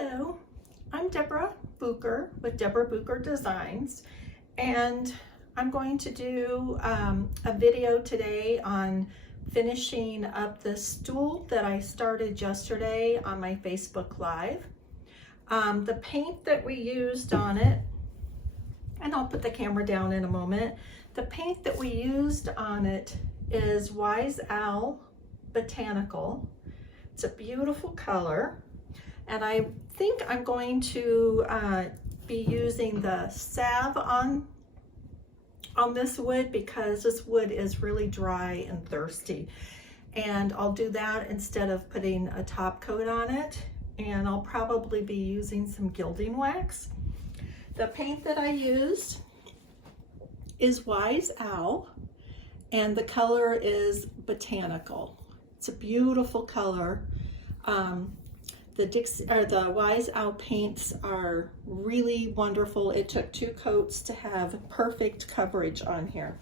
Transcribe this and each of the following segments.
Hello, I'm Deborah Bucher with Deborah Bucher Designs, and I'm going to do a video today on finishing up the stool that I started yesterday on my Facebook Live. The paint that we used on it, and I'll put the camera down in a moment, the paint that we used on it is Wise Owl Botanical. It's a beautiful color. And I think I'm going to be using the salve on this wood because this wood is really dry and thirsty. And I'll do that instead of putting a top coat on it. And I'll probably be using some gilding wax. The paint that I used is Wise Owl, and the color is Botanical. It's a beautiful color. The Dixie or the Wise Owl paints are really wonderful. It took 2 coats to have perfect coverage on here.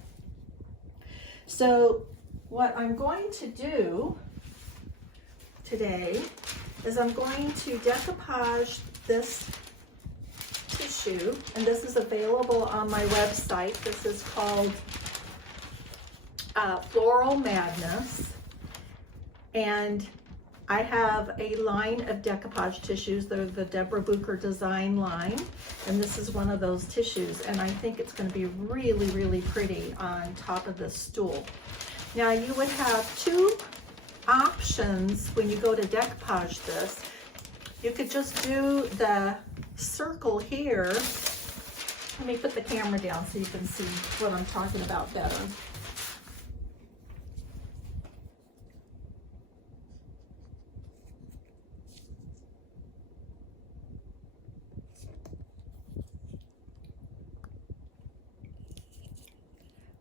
So what I'm going to do today is I'm going to decoupage this tissue, and this is available on my website. This is called Floral Madness, and I have a line of decoupage tissues. They're the Deborah Bucher design line, and this is one of those tissues, and I think it's going to be really, really pretty on top of this stool. Now you would have 2 options when you go to decoupage this. You could just do the circle here. Let me put the camera down so you can see what I'm talking about better.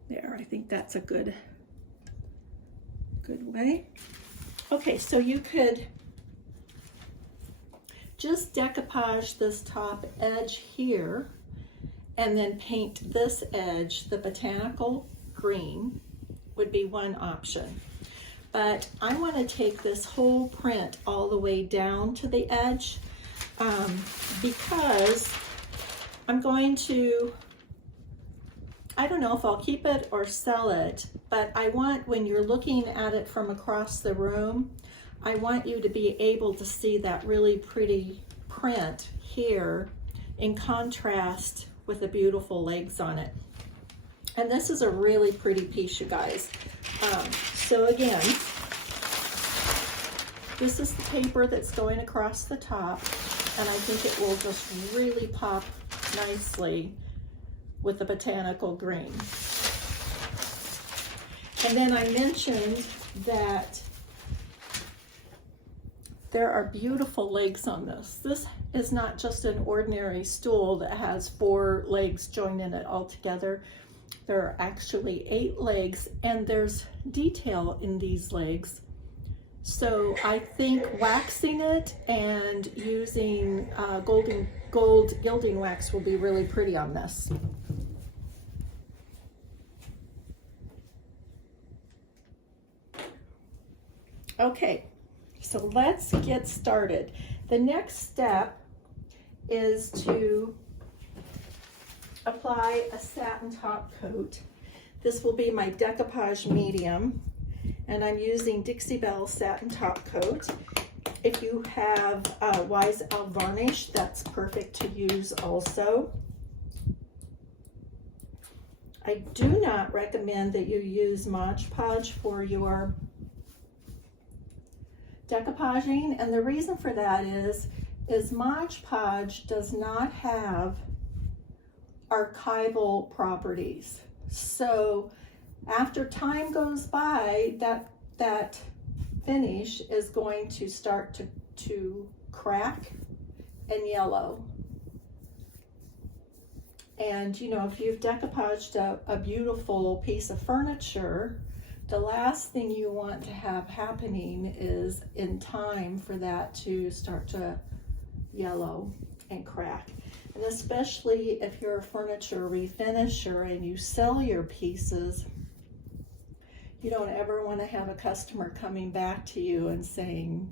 There, I think that's a good way. Okay, so you could just decoupage this top edge here and then paint this edge. The botanical green would be one option. But I want to take this whole print all the way down to the edge because I'm going to, I don't know if I'll keep it or sell it, but I want, when you're looking at it from across the room, I want you to be able to see that really pretty print here in contrast with the beautiful legs on it. And this is a really pretty piece, you guys. So again, this is the paper that's going across the top, and I think it will just really pop nicely with the botanical green. And then I mentioned that there are beautiful legs on this. This is not just an ordinary stool that has 4 legs joined in it all together. There are actually 8 legs, and there's detail in these legs. So I think waxing it and using gold gilding wax will be really pretty on this. Okay, so let's get started. The next step is to apply a satin top coat. This will be my decoupage medium, and I'm using Dixie Belle satin top coat. If you have Wise Owl varnish, that's perfect to use also. I do not recommend that you use Mod Podge for your decoupaging, and the reason for that is Mod Podge does not have archival properties. So after time goes by, that finish is going to start to crack and yellow. And you know, if you've decoupaged a beautiful piece of furniture, the last thing you want to have happening is in time for that to start to yellow and crack. And especially if you're a furniture refinisher and you sell your pieces, you don't ever want to have a customer coming back to you and saying,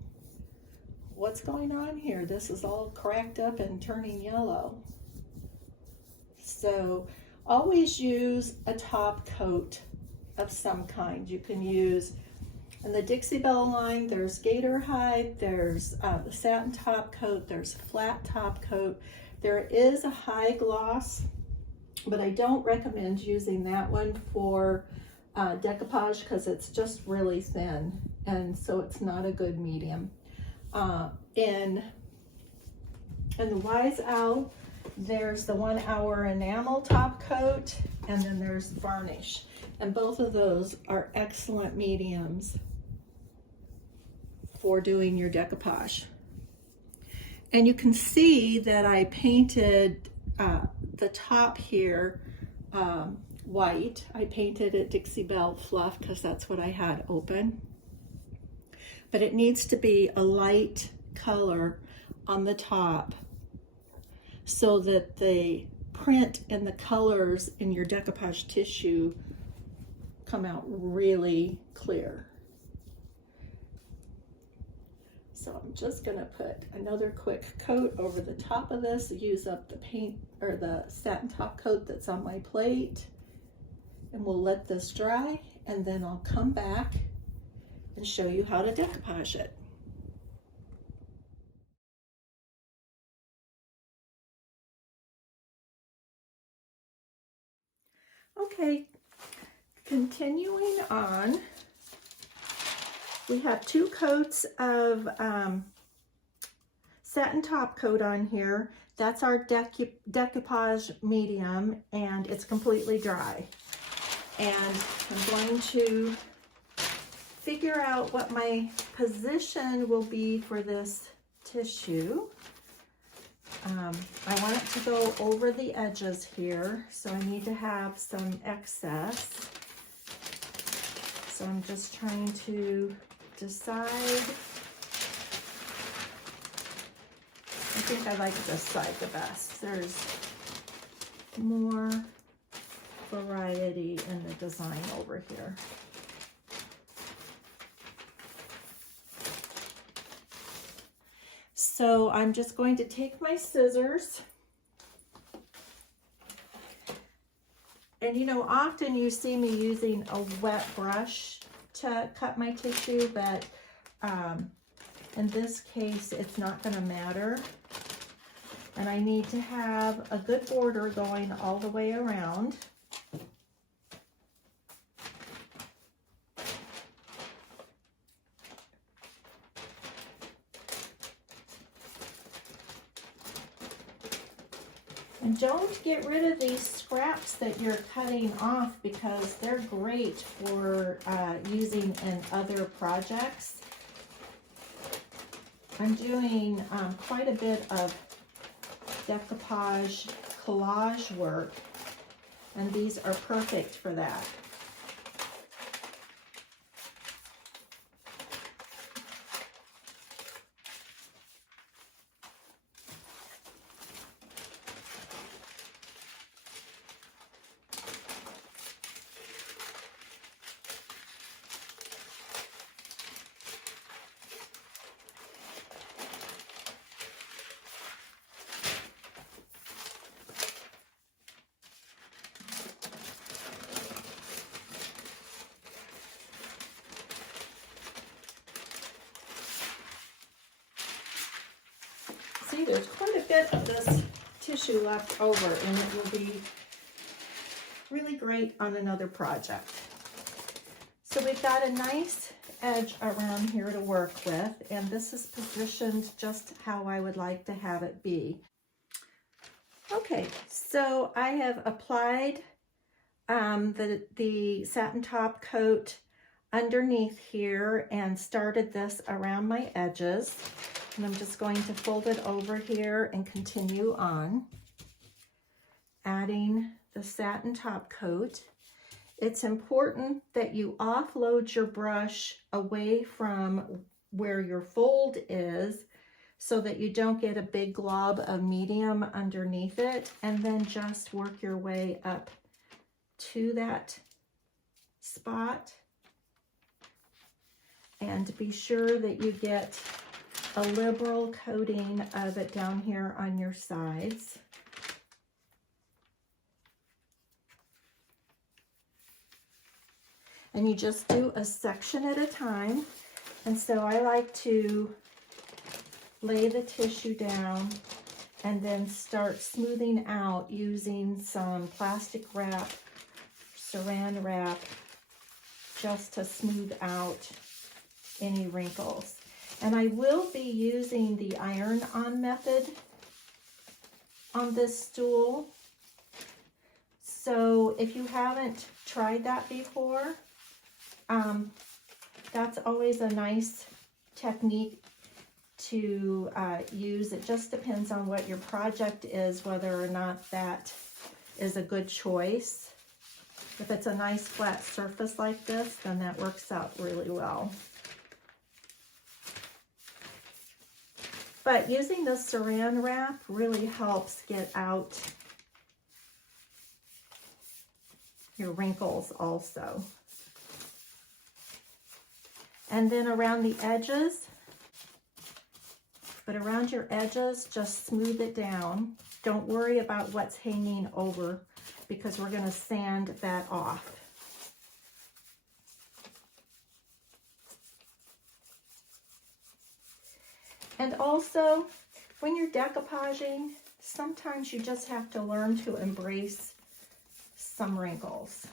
what what's going on here? This is all cracked up and turning yellow. So always use a top coat of some kind. You can use, in the Dixie Belle line, there's gator hide, there's the satin top coat, there's flat top coat. There is a high gloss, but I don't recommend using that one for decoupage because it's just really thin, and so it's not a good medium. In the Wise Owl, there's the 1 hour enamel top coat, and then there's varnish, and both of those are excellent mediums for doing your decoupage. And you can see that I painted the top here white. I painted it Dixie Belle Fluff because that's what I had open. But it needs to be a light color on the top so that the print and the colors in your decoupage tissue come out really clear. So I'm just gonna put another quick coat over the top of this, use up the paint or the satin top coat that's on my plate, and we'll let this dry, and then I'll come back and show you how to decoupage it. Okay, continuing on, we have 2 coats of satin top coat on here. That's our decoupage medium, and it's completely dry. And I'm going to figure out what my position will be for this tissue. I want it to go over the edges here, so I need to have some excess. So I'm just trying to decide. I think I like this side the best. There's more variety in the design over here. So I'm just going to take my scissors, and you know, often you see me using a wet brush to cut my tissue, but in this case it's not going to matter, and I need to have a good border going all the way around. And don't get rid of these scraps that you're cutting off because they're great for using in other projects. I'm doing quite a bit of decoupage collage work, and these are perfect for that. See, there's quite a bit of this tissue left over, and it will be really great on another project. So we've got a nice edge around here to work with, and this is positioned just how I would like to have it be. Okay, so I have applied the satin top coat underneath here and started this around my edges. And I'm just going to fold it over here and continue on, adding the satin top coat. It's important that you offload your brush away from where your fold is so that you don't get a big glob of medium underneath it, and then just work your way up to that spot. And be sure that you get a liberal coating of it down here on your sides. And you just do a section at a time. And so I like to lay the tissue down and then start smoothing out using some plastic wrap, saran wrap, just to smooth out any wrinkles. And I will be using the iron-on method on this stool. So if you haven't tried that before, that's always a nice technique to use. It just depends on what your project is, whether or not that is a good choice. If it's a nice flat surface like this, then that works out really well. But using the saran wrap really helps get out your wrinkles also. And then around the edges, but around your edges, just smooth it down. Don't worry about what's hanging over because we're going to sand that off. And also, when you're decoupaging, sometimes you just have to learn to embrace some wrinkles.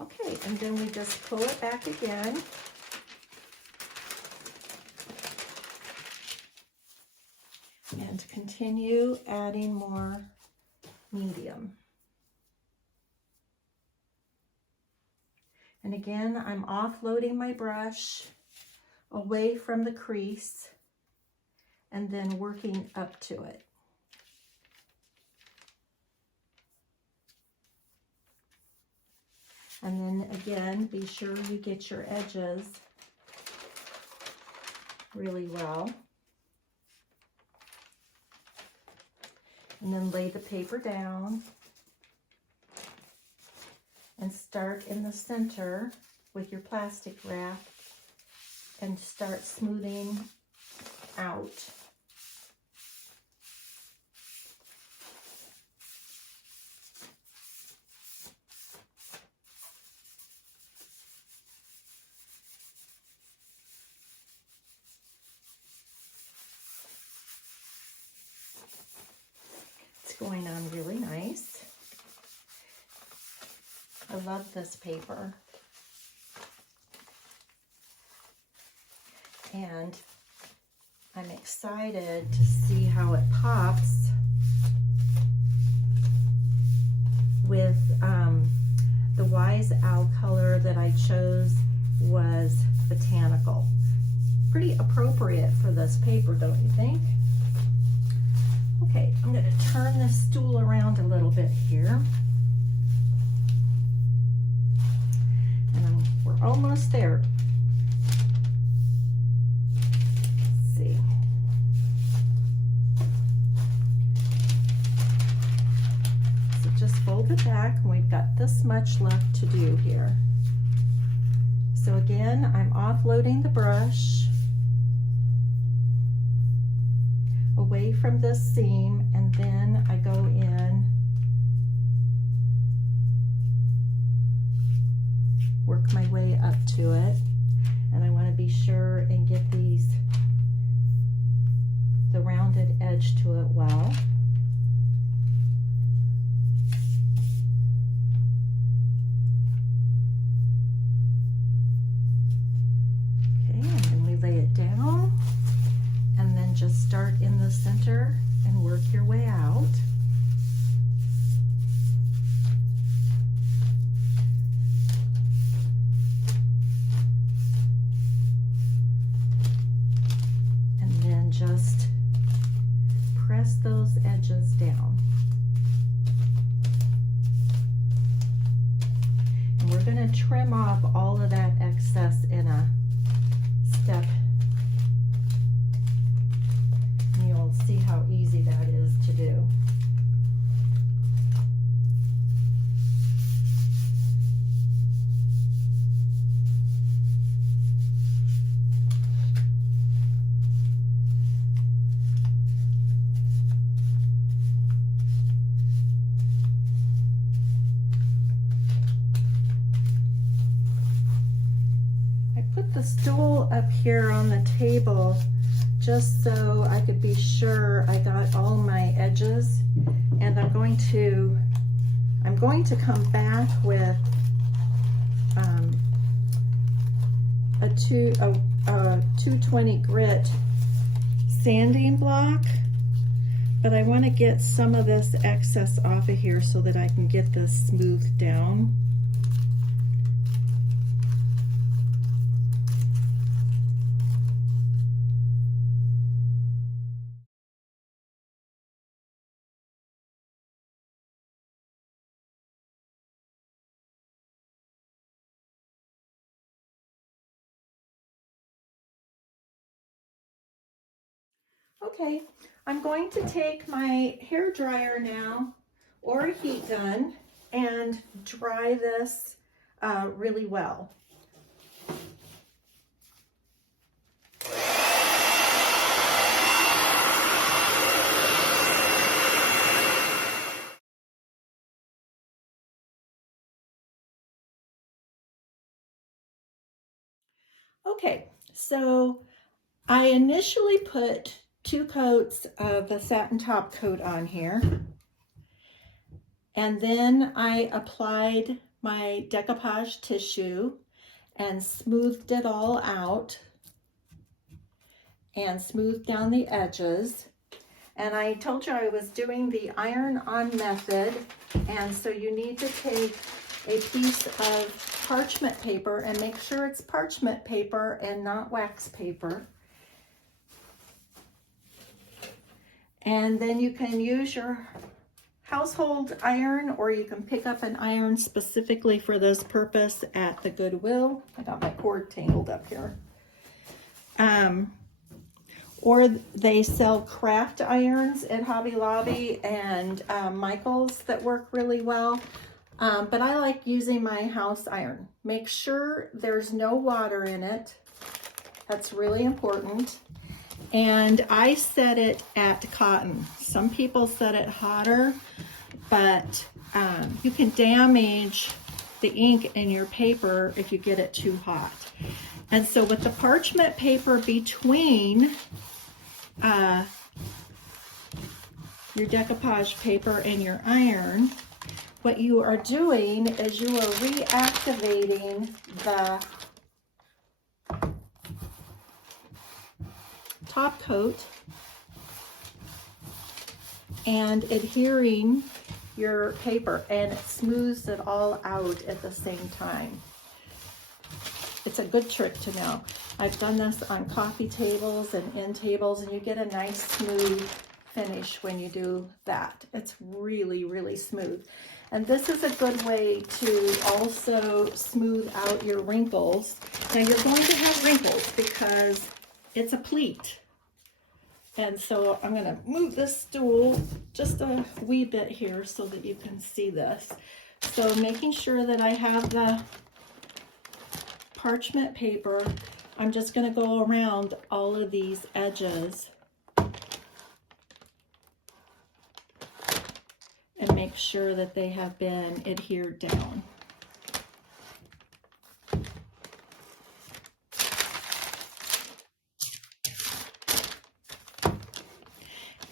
Okay, and then we just pull it back again. And continue adding more medium. And again, I'm offloading my brush away from the crease and then working up to it. And then again, be sure you get your edges really well. And then lay the paper down and start in the center with your plastic wrap and start smoothing out. Going on really nice. I love this paper. And I'm excited to see how it pops with the Wise Owl color that I chose was botanical. Pretty appropriate for this paper, don't you think? Okay, I'm going to turn this stool around a little bit here. And we're almost there. Let's see. So just fold it back, and we've got this much left to do here. So again, I'm offloading the brush away from this seam, and then I go in, work my way up to it, and I want to be sure and get the rounded edge to it well. Okay, and then we lay it down. And then just start in the center and work your way out. And then just press those edges down. And we're going to trim off all of that excess in a step. And you'll see how easy that is to do. The stool up here on the table just so I could be sure I got all my edges, and I'm going to come back with a 220 grit sanding block, but I want to get some of this excess off of here so that I can get this smoothed down. Okay, I'm going to take my hair dryer now, or a heat gun, and dry this really well. Okay, so I initially put 2 coats of the satin top coat on here, and then I applied my decoupage tissue and smoothed it all out and smoothed down the edges. And I told you I was doing the iron-on method, and so you need to take a piece of parchment paper and make sure it's parchment paper and not wax paper. And then you can use your household iron, or you can pick up an iron specifically for this purpose at the Goodwill. I got my cord tangled up here. Or they sell craft irons at Hobby Lobby and Michael's that work really well. But I like using my house iron. Make sure there's no water in it. That's really important. And I set it at cotton. Some people set it hotter, but you can damage the ink in your paper if you get it too hot. And so with the parchment paper between your decoupage paper and your iron, what you are doing is you are reactivating the top coat and adhering your paper, and it smooths it all out at the same time. It's a good trick to know. I've done this on coffee tables and end tables, and you get a nice smooth finish when you do that. It's really, really smooth. And this is a good way to also smooth out your wrinkles. Now you're going to have wrinkles because it's a pleat. And so I'm going to move this stool just a wee bit here so that you can see this. So making sure that I have the parchment paper, I'm just going to go around all of these edges and make sure that they have been adhered down.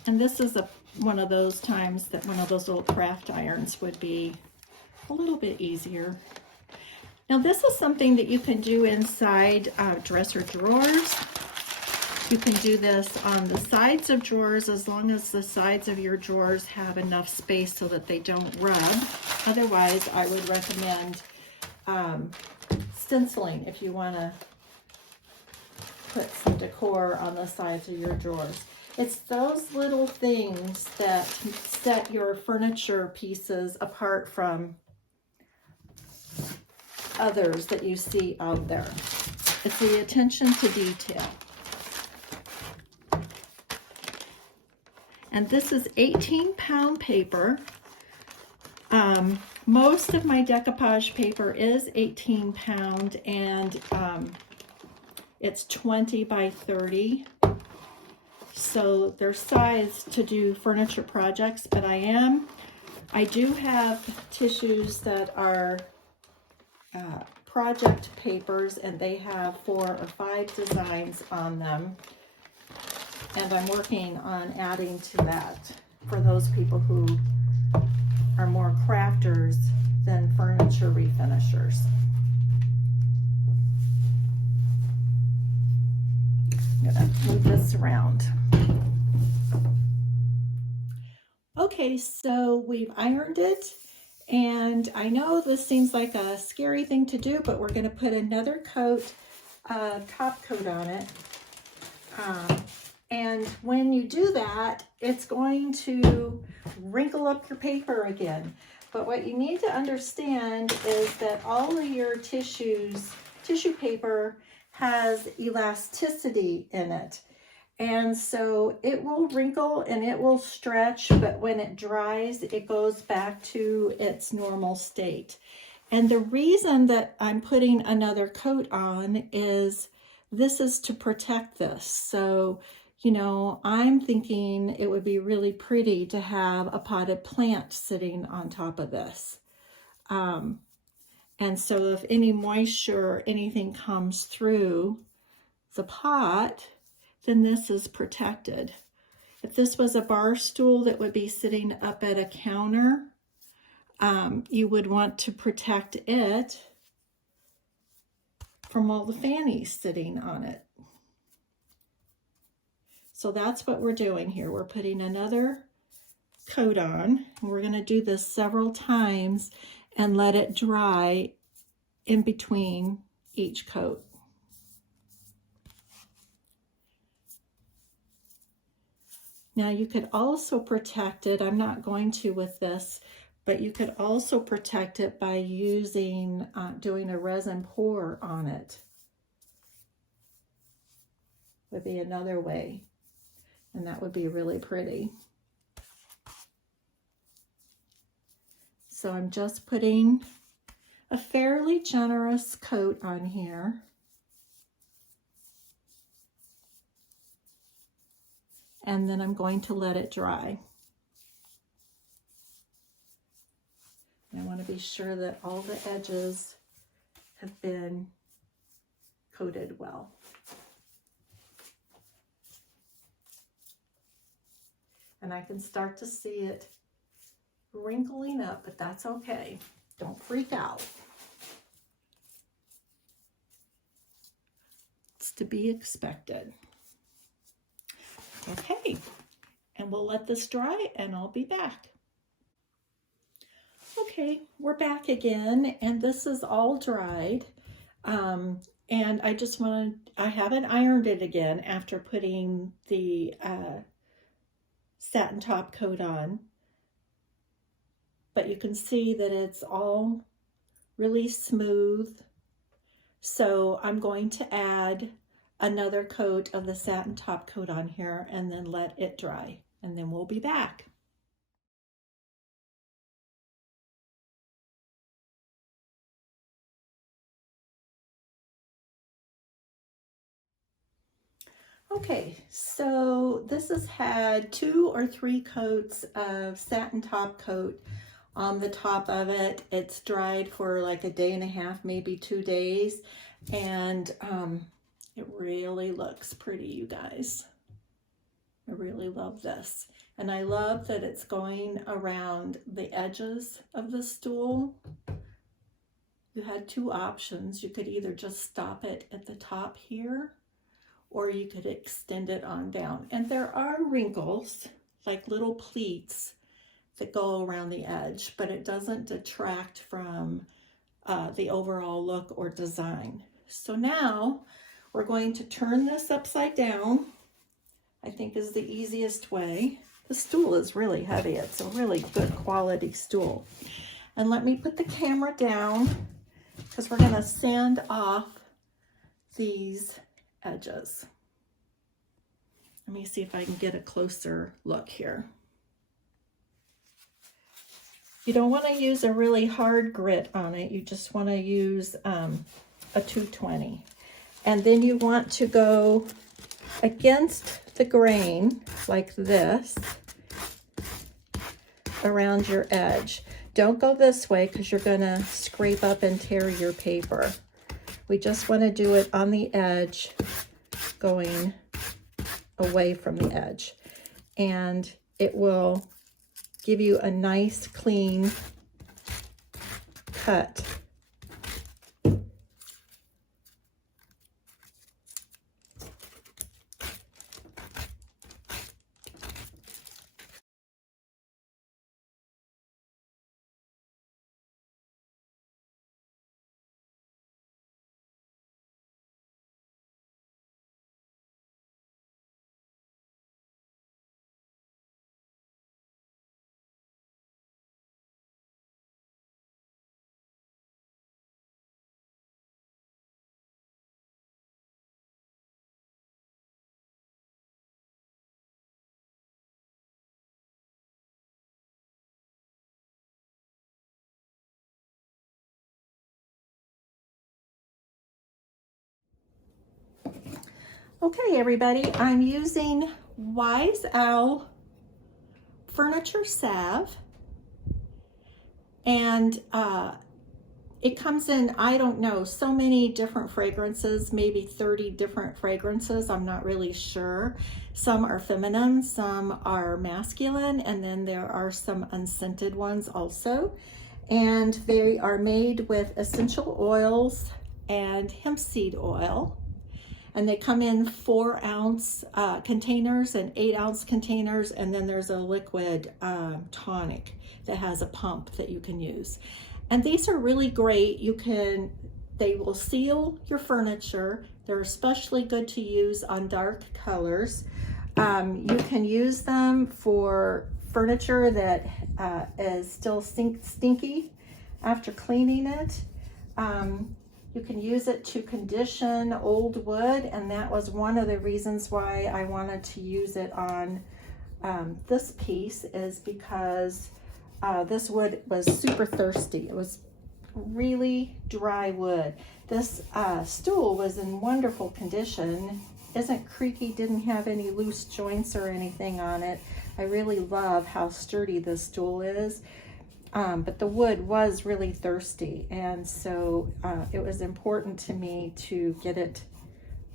And this is one of those times that one of those little craft irons would be a little bit easier. Now this is something that you can do inside dresser drawers. You can do this on the sides of drawers as long as the sides of your drawers have enough space so that they don't rub. Otherwise, I would recommend stenciling if you want to put some decor on the sides of your drawers. It's those little things that set your furniture pieces apart from others that you see out there. It's the attention to detail. And this is 18-pound paper. Most of my decoupage paper is 18-pound, and it's 20 by 30. So they're sized to do furniture projects, but I do have tissues that are project papers, and they have 4 or 5 designs on them. And I'm working on adding to that for those people who are more crafters than furniture refinishers. I'm gonna move this around. Okay, so we've ironed it, and I know this seems like a scary thing to do, but we're gonna put another coat, top coat on it. And when you do that, it's going to wrinkle up your paper again. But what you need to understand is that all of your tissue paper has elasticity in it. And so it will wrinkle and it will stretch, but when it dries, it goes back to its normal state. And the reason that I'm putting another coat on is this is to protect this. So, you know, I'm thinking it would be really pretty to have a potted plant sitting on top of this. And so if any moisture or anything comes through the pot, then this is protected. If this was a bar stool that would be sitting up at a counter, you would want to protect it from all the fannies sitting on it. So that's what we're doing here. We're putting another coat on, and we're going to do this several times and let it dry in between each coat. Now you could also protect it, I'm not going to with this, but you could also protect it by using, doing a resin pour on it. Would be another way. And that would be really pretty. So I'm just putting a fairly generous coat on here. And then I'm going to let it dry. And I want to be sure that all the edges have been coated well. And I can start to see it wrinkling up, but that's okay. Don't freak out. It's to be expected. Okay, and we'll let this dry and I'll be back. Okay, we're back again, and this is all dried. And I haven't ironed it again after putting the satin top coat on, but you can see that it's all really smooth. So I'm going to add another coat of the satin top coat on here and then let it dry, and then we'll be back. Okay, so this has had 2 or 3 coats of satin top coat on the top of it. It's dried for like a day and a half, maybe 2 days, and it really looks pretty, you guys. I really love this. And I love that it's going around the edges of the stool. You had 2 options. You could either just stop it at the top here, or you could extend it on down. And there are wrinkles, like little pleats, that go around the edge, but it doesn't detract from the overall look or design. So now we're going to turn this upside down, I think is the easiest way. The stool is really heavy. It's a really good quality stool. And let me put the camera down because we're going to sand off these edges. Let me see if I can get a closer look here. You don't want to use a really hard grit on it. You just want to use a 220. And then you want to go against the grain like this around your edge. Don't go this way because you're going to scrape up and tear your paper. We just want to do it on the edge, going away from the edge. And it will give you a nice clean cut. Okay, everybody, I'm using Wise Owl Furniture Salve, and it comes in, I don't know, so many different fragrances, maybe 30 different fragrances, I'm not really sure. Some are feminine, some are masculine, and then there are some unscented ones also. And they are made with essential oils and hemp seed oil. And they come in 4-ounce containers and 8-ounce containers, and then there's a liquid tonic that has a pump that you can use. And these are really great. They will seal your furniture. They're especially good to use on dark colors. You can use them for furniture that is still stinky after cleaning it. You can use it to condition old wood, and that was one of the reasons why I wanted to use it on this piece, is because this wood was super thirsty. It was really dry wood. This stool was in wonderful condition, isn't creaky, didn't have any loose joints or anything on it. I really love how sturdy this stool is. But the wood was really thirsty, and so it was important to me to get it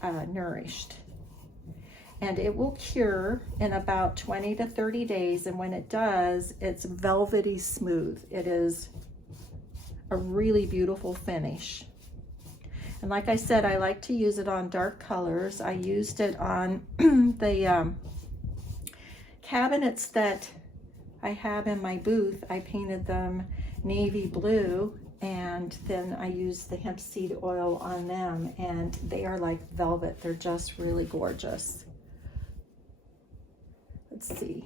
nourished. And it will cure in about 20 to 30 days, and when it does, it's velvety smooth. It is a really beautiful finish. And like I said, I like to use it on dark colors. I used it on the cabinets that I have in my booth. I painted them navy blue, and then I used the hemp seed oil on them, and they are like velvet. They're just really gorgeous. Let's see,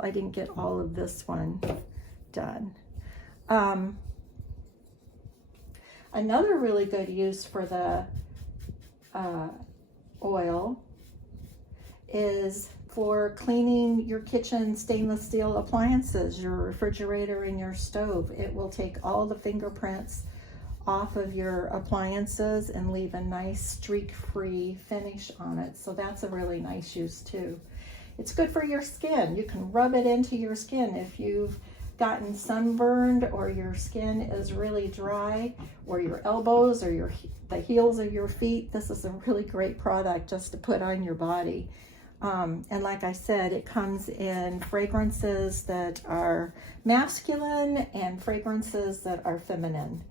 I didn't get all of this one done. Another really good use for the oil is for cleaning your kitchen stainless steel appliances, your refrigerator and your stove. It will take all the fingerprints off of your appliances and leave a nice streak-free finish on it. So that's a really nice use too. It's good for your skin. You can rub it into your skin if you've gotten sunburned or your skin is really dry, or your elbows or the heels of your feet. This is a really great product just to put on your body. And like I said, it comes in fragrances that are masculine and fragrances that are feminine.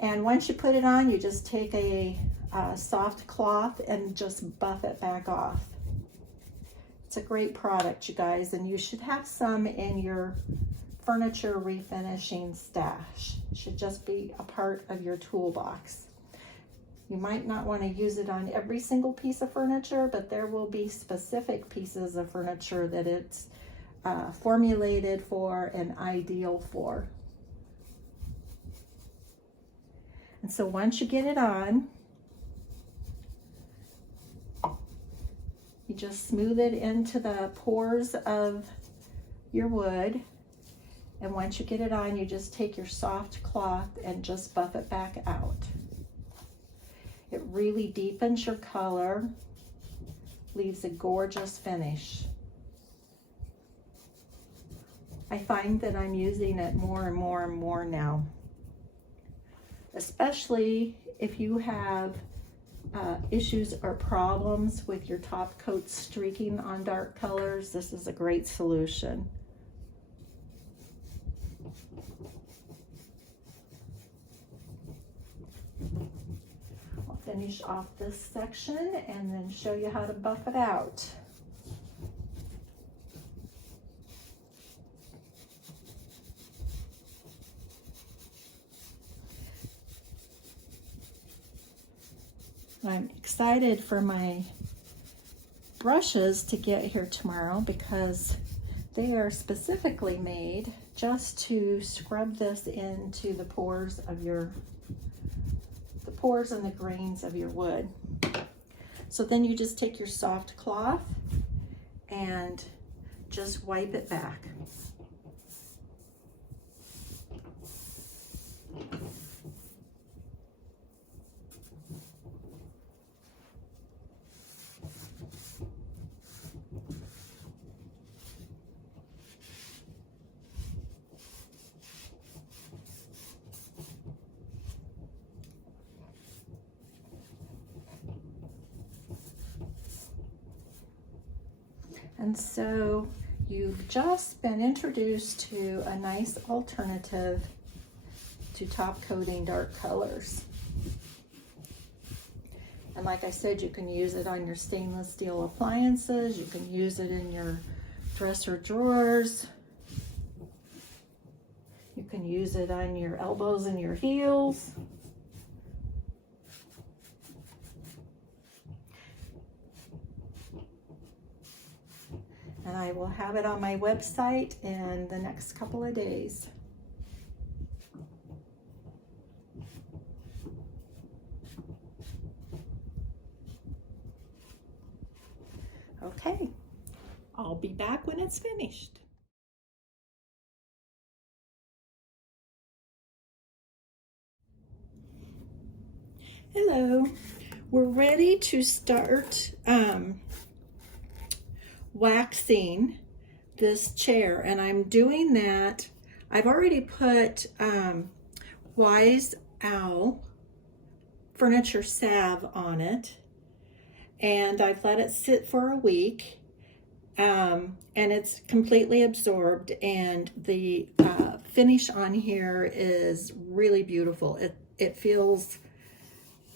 And once you put it on, you just take a soft cloth and just buff it back off. It's a great product, you guys, and you should have some in your furniture refinishing stash. It should just be a part of your toolbox. You might not want to use it on every single piece of furniture, but there will be specific pieces of furniture that it's formulated for and ideal for. And so once you get it on, you just smooth it into the pores of your wood. And once you get it on, you just take your soft cloth and just buff it back out. It really deepens your color, leaves a gorgeous finish. I find that I'm using it more and more and more now, especially if you have issues or problems with your top coat streaking on dark colors. This is a great solution. I'll finish off this section and then show you how to buff it out. I'm excited for my brushes to get here tomorrow because they are specifically made just to scrub this into the pores of the pores and the grains of your wood. So then you just take your soft cloth and just wipe it back. And so you've just been introduced to a nice alternative to top coating dark colors. And like I said, you can use it on your stainless steel appliances. You can use it in your dresser drawers. You can use it on your elbows and your heels. And I will have it on my website in the next couple of days. Okay, I'll be back when it's finished. Hello, we're ready to start waxing this chair, and I'm doing that. I've already put Wise Owl Furniture Salve on it, and I've let it sit for a week, and it's completely absorbed, and the finish on here is really beautiful. It feels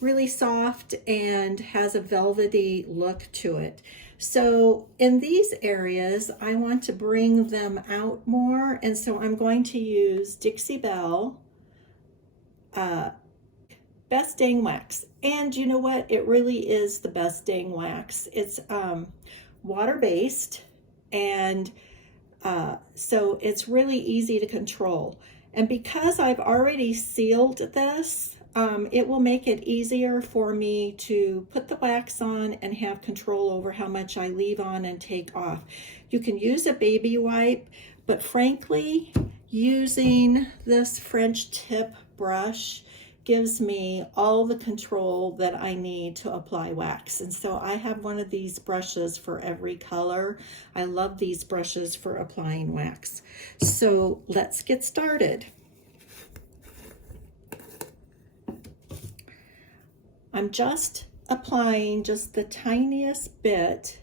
really soft and has a velvety look to it. So in these areas, I want to bring them out more, and so I'm going to use Dixie Belle Best Dang Wax. And you know what? It really is the Best Dang Wax. It's water-based, and so it's really easy to control. And because I've already sealed this, it will make it easier for me to put the wax on and have control over how much I leave on and take off. You can use a baby wipe, but frankly, using this French tip brush gives me all the control that I need to apply wax. And so I have one of these brushes for every color. I love these brushes for applying wax. So let's get started. I'm just applying just the tiniest bit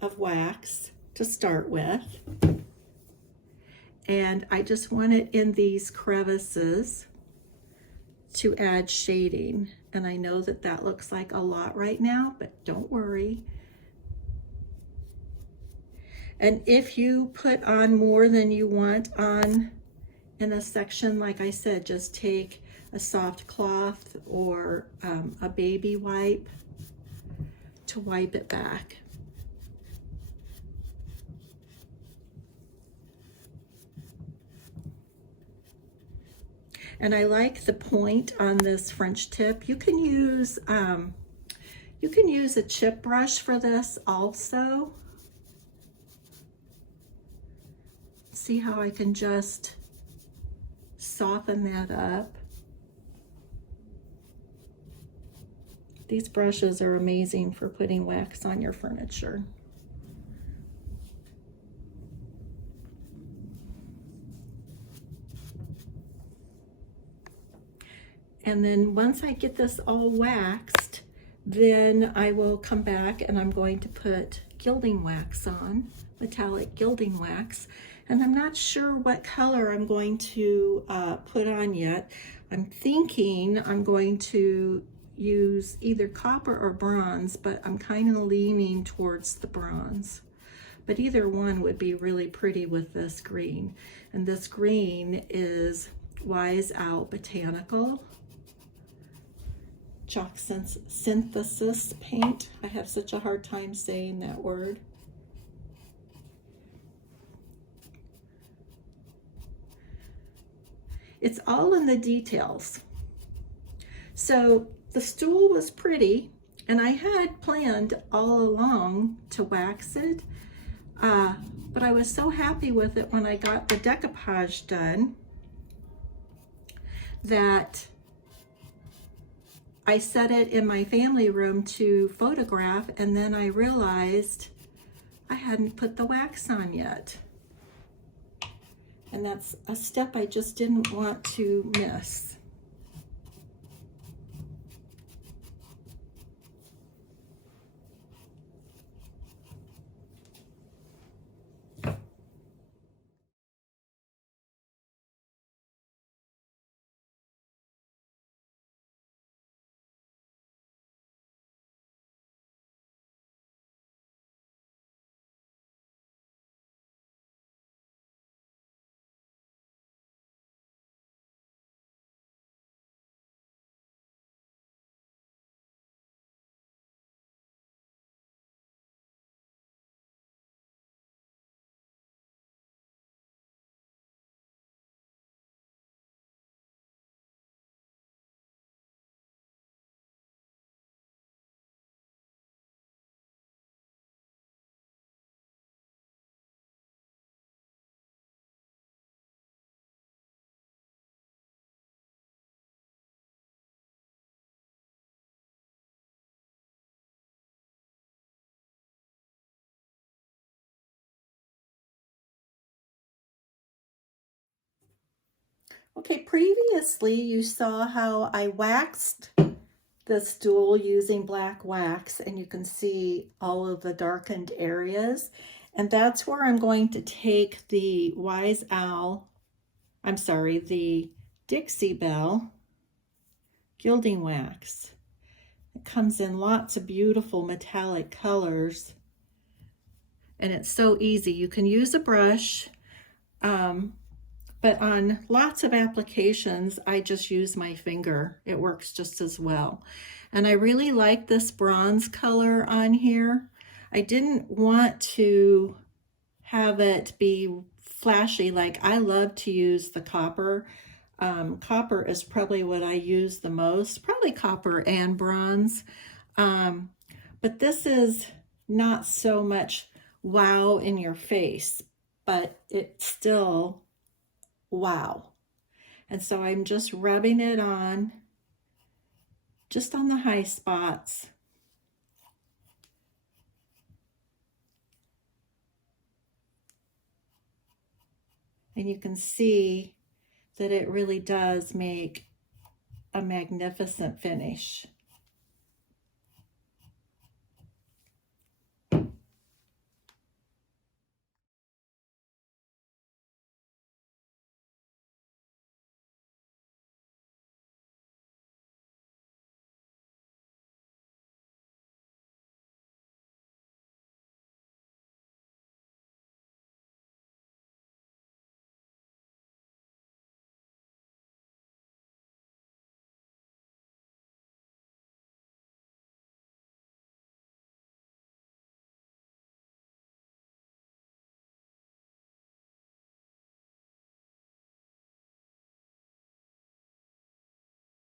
of wax to start with. And I just want it in these crevices to add shading. And I know that that looks like a lot right now, but don't worry. And if you put on more than you want on in a section, like I said, just take a soft cloth or a baby wipe to wipe it back. And I like the point on this French tip. You can use a chip brush for this also. See how I can just soften that up. These brushes are amazing for putting wax on your furniture. And then once I get this all waxed, then I will come back and I'm going to put gilding wax on, metallic gilding wax. And I'm not sure what color I'm going to put on yet. I'm thinking I'm going to use either copper or bronze, but I'm kind of leaning towards the bronze. But either one would be really pretty with this green. And this green is Wise Owl Botanical Chalk Synthesis paint. I have such a hard time saying that word. It's all in the details. So the stool was pretty, and I had planned all along to wax it, but I was so happy with it when I got the decoupage done that I set it in my family room to photograph, and then I realized I hadn't put the wax on yet. And that's a step I just didn't want to miss. Okay, previously you saw how I waxed the stool using black wax, and you can see all of the darkened areas. And that's where I'm going to take the the Dixie Belle gilding wax. It comes in lots of beautiful metallic colors, and it's so easy. You can use a brush, but on lots of applications, I just use my finger. It works just as well. And I really like this bronze color on here. I didn't want to have it be flashy. Like, I love to use the copper. Copper is probably what I use the most, probably copper and bronze. But this is not so much wow in your face, but it's still wow. And so I'm just rubbing it on, just on the high spots. And you can see that it really does make a magnificent finish.